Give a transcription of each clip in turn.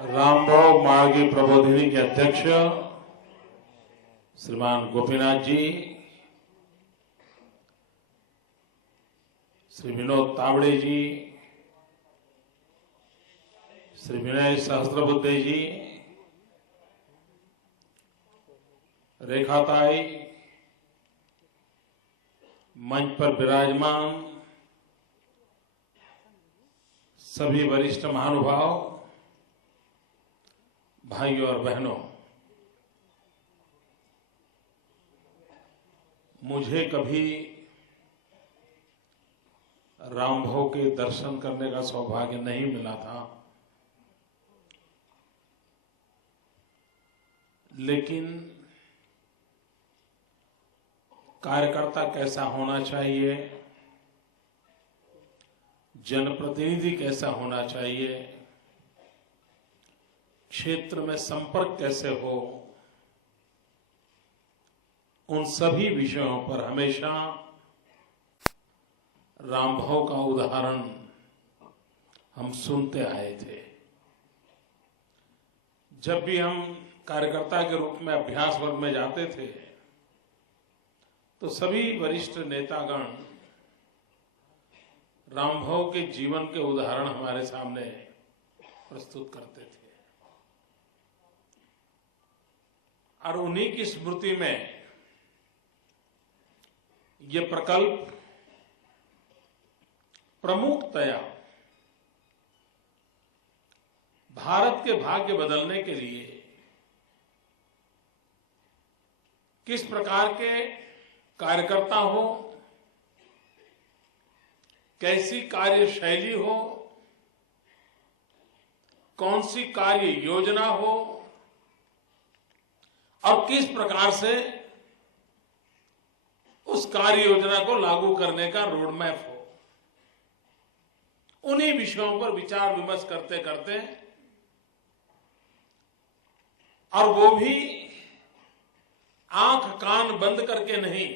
रामभाव मार्गी प्रबोधिनी के अध्यक्ष श्रीमान गोपीनाथ जी, श्री विनोद तावड़े जी, श्री विनय सहस्त्रबुद्धे जी, रेखाताई, मंच पर विराजमान सभी वरिष्ठ महानुभाव, भाइयों और बहनों, मुझे कभी रामभाव के दर्शन करने का सौभाग्य नहीं मिला था, लेकिन कार्यकर्ता कैसा होना चाहिए, जनप्रतिनिधि कैसा होना चाहिए, क्षेत्र में संपर्क कैसे हो, उन सभी विषयों पर हमेशा रामभाव का उदाहरण हम सुनते आए थे। जब भी हम कार्यकर्ता के रूप में अभ्यास वर्ग में जाते थे तो सभी वरिष्ठ नेतागण रामभाव के जीवन के उदाहरण हमारे सामने प्रस्तुत करते थे और उन्हीं की स्मृति में ये प्रकल्प प्रमुखतया भारत के भाग्य बदलने के लिए किस प्रकार के कार्यकर्ता हो, कैसी कार्यशैली हो, कौन सी कार्य योजना हो और किस प्रकार से उस कार्य योजना को लागू करने का रोड मैप हो, उन्हीं विषयों पर विचार विमर्श करते करते और वो भी आंख कान बंद करके नहीं,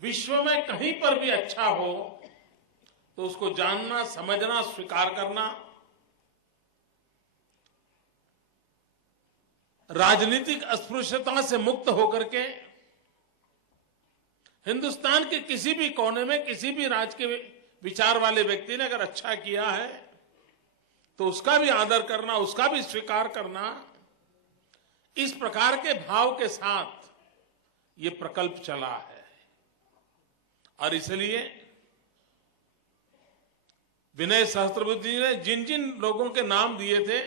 विश्व में कहीं पर भी अच्छा हो तो उसको जानना, समझना, स्वीकार करना, राजनीतिक अस्पृश्यता से मुक्त होकर के हिंदुस्तान के किसी भी कोने में किसी भी राज्य के विचार वाले व्यक्ति ने अगर अच्छा किया है तो उसका भी आदर करना, उसका भी स्वीकार करना, इस प्रकार के भाव के साथ ये प्रकल्प चला है। और इसलिए विनय सहस्त्रबुद्धे जी ने जिन जिन लोगों के नाम दिए थे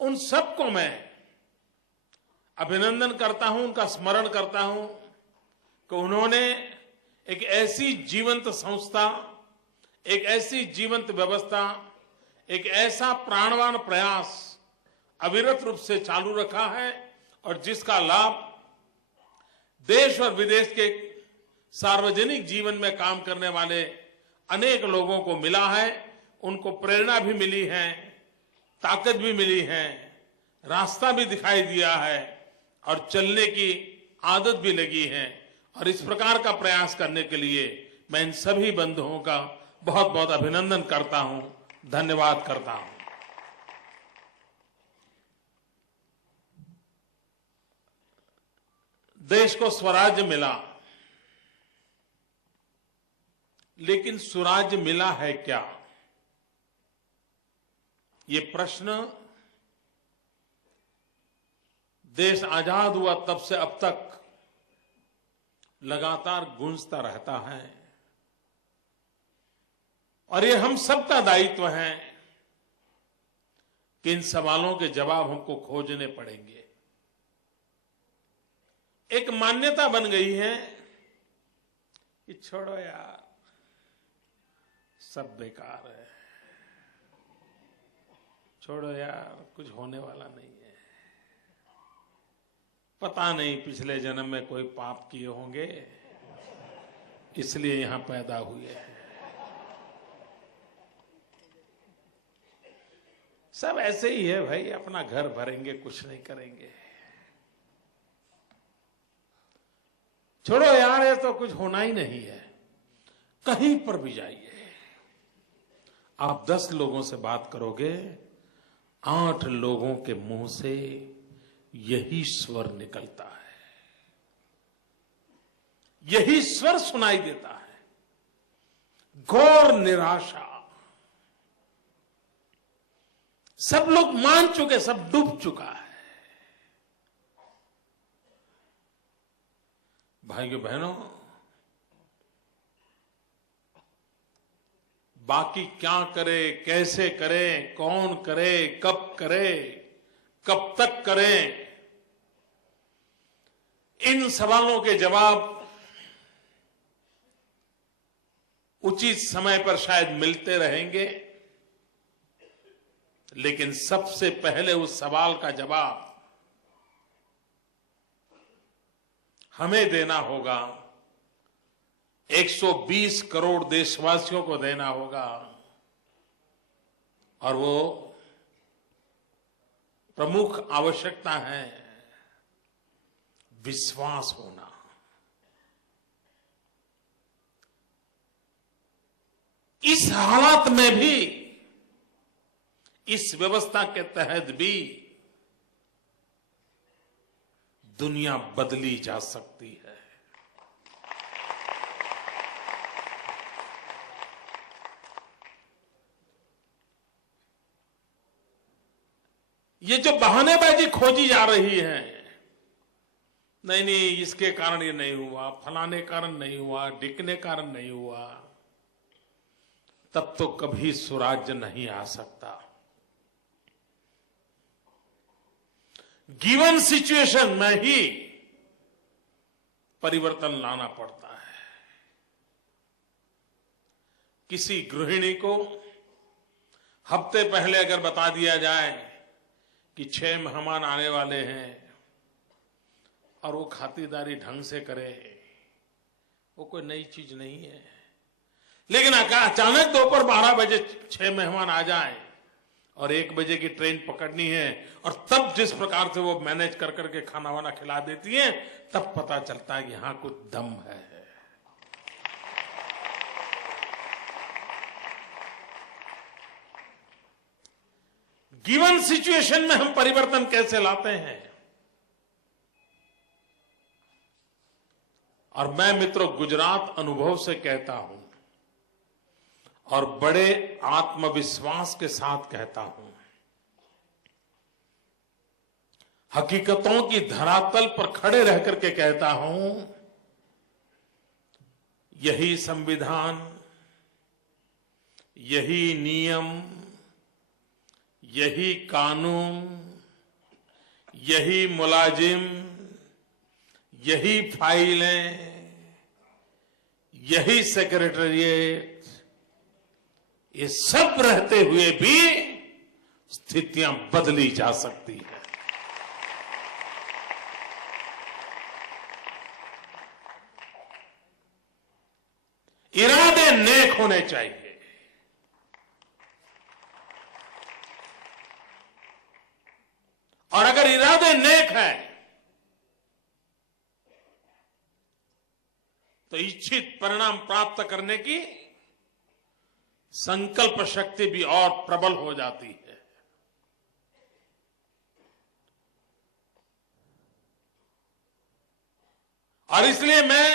उन सबको मैं अभिनंदन करता हूं, उनका स्मरण करता हूं कि उन्होंने एक ऐसी जीवंत संस्था, एक ऐसी जीवंत व्यवस्था, एक ऐसा प्राणवान प्रयास अविरत रूप से चालू रखा है और जिसका लाभ देश और विदेश के सार्वजनिक जीवन में काम करने वाले अनेक लोगों को मिला है। उनको प्रेरणा भी मिली है, ताकत भी मिली है, रास्ता भी दिखाई दिया है और चलने की आदत भी लगी है। और इस प्रकार का प्रयास करने के लिए मैं इन सभी बंधुओं का बहुत बहुत अभिनंदन करता हूं, धन्यवाद करता हूं। देश को स्वराज्य मिला, लेकिन सुराज्य मिला है क्या, ये प्रश्न देश आजाद हुआ तब से अब तक लगातार गूंजता रहता है और ये हम सबका दायित्व है कि इन सवालों के जवाब हमको खोजने पड़ेंगे। एक मान्यता बन गई है कि छोड़ो यार, सब बेकार है, छोड़ो यार, कुछ होने वाला नहीं है, पता नहीं पिछले जन्म में कोई पाप किए होंगे इसलिए यहां पैदा हुए हैं। सब ऐसे ही है भाई, अपना घर भरेंगे, कुछ नहीं करेंगे। छोड़ो यार, ये तो कुछ होना ही नहीं है। कहीं पर भी जाइए, आप 10 लोगों से बात करोगे, 8 लोगों के मुंह से यही स्वर निकलता है, यही स्वर सुनाई देता है, घोर निराशा। सब लोग मान चुके, सब डूब चुका है। भाइयों बहनों, बाकी क्या करे, कैसे करे, कौन करे, कब तक करे, इन सवालों के जवाब उचित समय पर शायद मिलते रहेंगे, लेकिन सबसे पहले उस सवाल का जवाब हमें देना होगा, 120 करोड़ देशवासियों को देना होगा। और वो प्रमुख आवश्यकता है विश्वास होना। इस हालात में भी, इस व्यवस्था के तहत भी दुनिया बदली जा सकती है। ये जो बहानेबाजी खोजी जा रही है, नहीं इसके कारण ये नहीं हुआ, फलाने कारण नहीं हुआ, ढिकने कारण नहीं हुआ, तब तो कभी सुराज्य नहीं आ सकता। गिवन सिचुएशन में ही परिवर्तन लाना पड़ता है। किसी गृहिणी को हफ्ते पहले अगर बता दिया जाए कि 6 मेहमान आने वाले हैं और वो खातिरदारी ढंग से करे, वो कोई नई चीज नहीं है। लेकिन अचानक दोपहर 12 बजे 6 मेहमान आ जाएं और 1 बजे की ट्रेन पकड़नी है, और तब जिस प्रकार से वो मैनेज कर करके खाना वाना खिला देती है, तब पता चलता है कि यहां कुछ दम है। गिवन सिचुएशन में हम परिवर्तन कैसे लाते हैं? और मैं मित्रों गुजरात अनुभव से कहता हूं और बड़े आत्मविश्वास के साथ कहता हूं, हकीकतों की धरातल पर खड़े रह करके कहता हूं, यही संविधान, यही नियम, यही कानून, यही मुलाजिम, यही फाइलें, यही सेक्रेटेरिएट, ये सब रहते हुए भी स्थितियां बदली जा सकती है। इरादे नेक होने चाहिए। और अगर इरादे नेक हैं तो इच्छित परिणाम प्राप्त करने की संकल्प शक्ति भी और प्रबल हो जाती है। और इसलिए मैं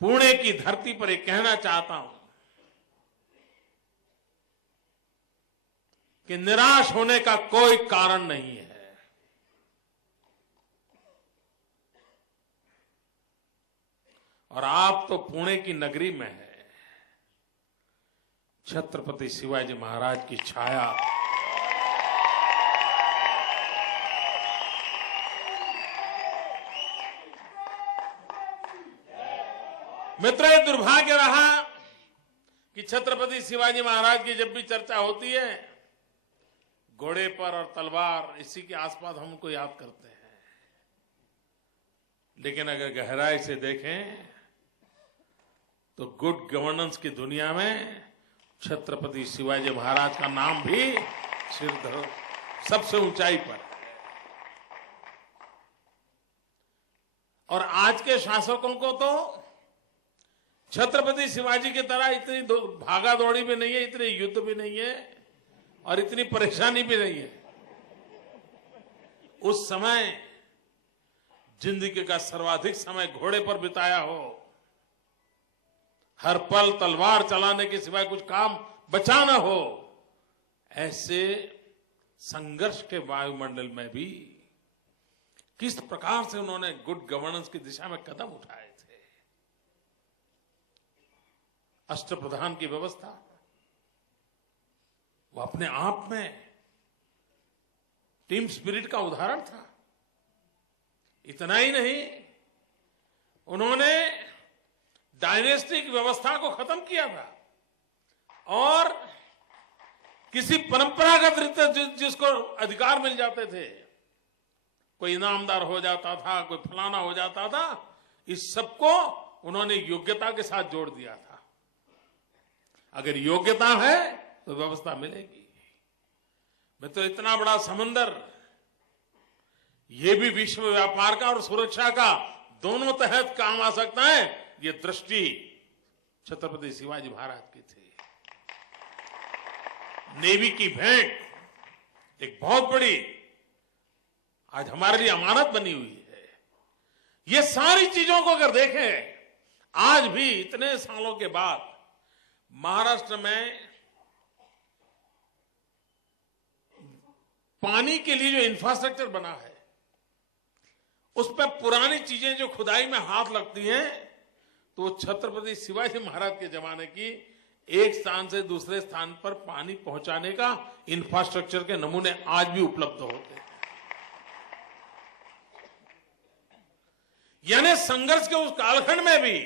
पुणे की धरती पर एक कहना चाहता हूं कि निराश होने का कोई कारण नहीं है। और आप तो पुणे की नगरी में हैं, छत्रपति शिवाजी महाराज की छाया मित्रों, ये दुर्भाग्य रहा कि छत्रपति शिवाजी महाराज की जब भी चर्चा होती है, घोड़े पर और तलवार इसी के आसपास हम उनको याद करते हैं। लेकिन अगर गहराई से देखें तो गुड गवर्नेंस की दुनिया में छत्रपति शिवाजी महाराज का नाम भी सिर सबसे ऊंचाई पर है। और आज के शासकों को तो छत्रपति शिवाजी की तरह इतनी भागा दौड़ी भी नहीं है, इतने युद्ध भी नहीं है और इतनी परेशानी भी नहीं है। उस समय जिंदगी का सर्वाधिक समय घोड़े पर बिताया हो, हर पल तलवार चलाने के सिवाय कुछ काम बचा न हो, ऐसे संघर्ष के वायुमंडल में भी किस प्रकार से उन्होंने गुड गवर्नेंस की दिशा में कदम उठाए थे। अष्टप्रधान की व्यवस्था वो अपने आप में टीम स्पिरिट का उदाहरण था। इतना ही नहीं, उन्होंने डायनेस्टिक व्यवस्था को खत्म किया था और किसी परंपरागत रीति जिसको अधिकार मिल जाते थे, कोई इनामदार हो जाता था, कोई फलाना हो जाता था, इस सबको उन्होंने योग्यता के साथ जोड़ दिया था। अगर योग्यता है तो व्यवस्था मिलेगी। मैं तो इतना बड़ा समंदर, ये भी विश्व व्यापार का और सुरक्षा का दोनों तहत काम आ सकता है, ये दृष्टि छत्रपति शिवाजी महाराज की थी। नेवी की भेंट एक बहुत बड़ी आज हमारे लिए अमानत बनी हुई है। ये सारी चीजों को अगर देखें, आज भी इतने सालों के बाद महाराष्ट्र में पानी के लिए जो इंफ्रास्ट्रक्चर बना है, उस पर पुरानी चीजें जो खुदाई में हाथ लगती हैं, तो छत्रपति शिवाजी महाराज के जमाने की एक स्थान से दूसरे स्थान पर पानी पहुंचाने का इंफ्रास्ट्रक्चर के नमूने आज भी उपलब्ध होते हैं। यानी संघर्ष के उस कालखंड में भी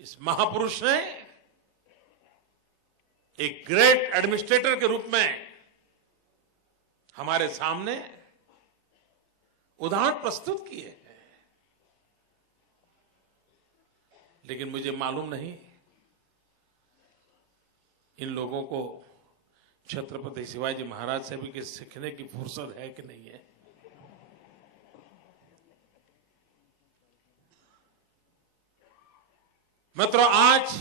इस महापुरुष ने एक ग्रेट एडमिनिस्ट्रेटर के रूप में हमारे सामने उदाहरण प्रस्तुत किए हैं। लेकिन मुझे मालूम नहीं इन लोगों को छत्रपति शिवाजी महाराज से भी कुछ सीखने की फुर्सत है कि नहीं है। मित्रों, आज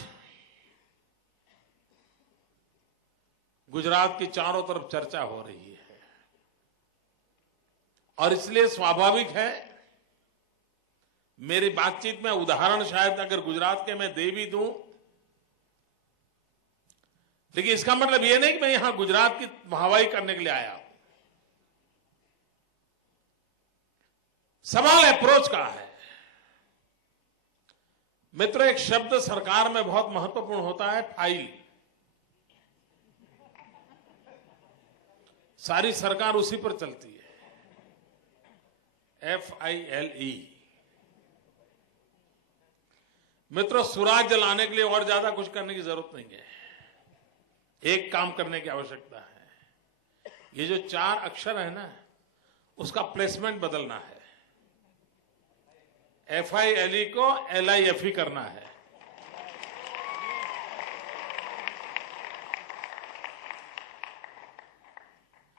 गुजरात की चारों तरफ चर्चा हो रही है और इसलिए स्वाभाविक है, मेरी बातचीत में उदाहरण शायद अगर गुजरात के मैं दे भी दूं, लेकिन इसका मतलब यह नहीं कि मैं यहां गुजरात की वाहवाही करने के लिए आया हूं। सवाल अप्रोच का है। मित्रों, एक शब्द सरकार में बहुत महत्वपूर्ण होता है, फाइल। सारी सरकार उसी पर चलती है, FILE। मित्रों, सुराग जलाने के लिए और ज्यादा कुछ करने की जरूरत नहीं है, एक काम करने की आवश्यकता है। ये जो 4 अक्षर है ना, उसका प्लेसमेंट बदलना है। FILE को LIFE करना है।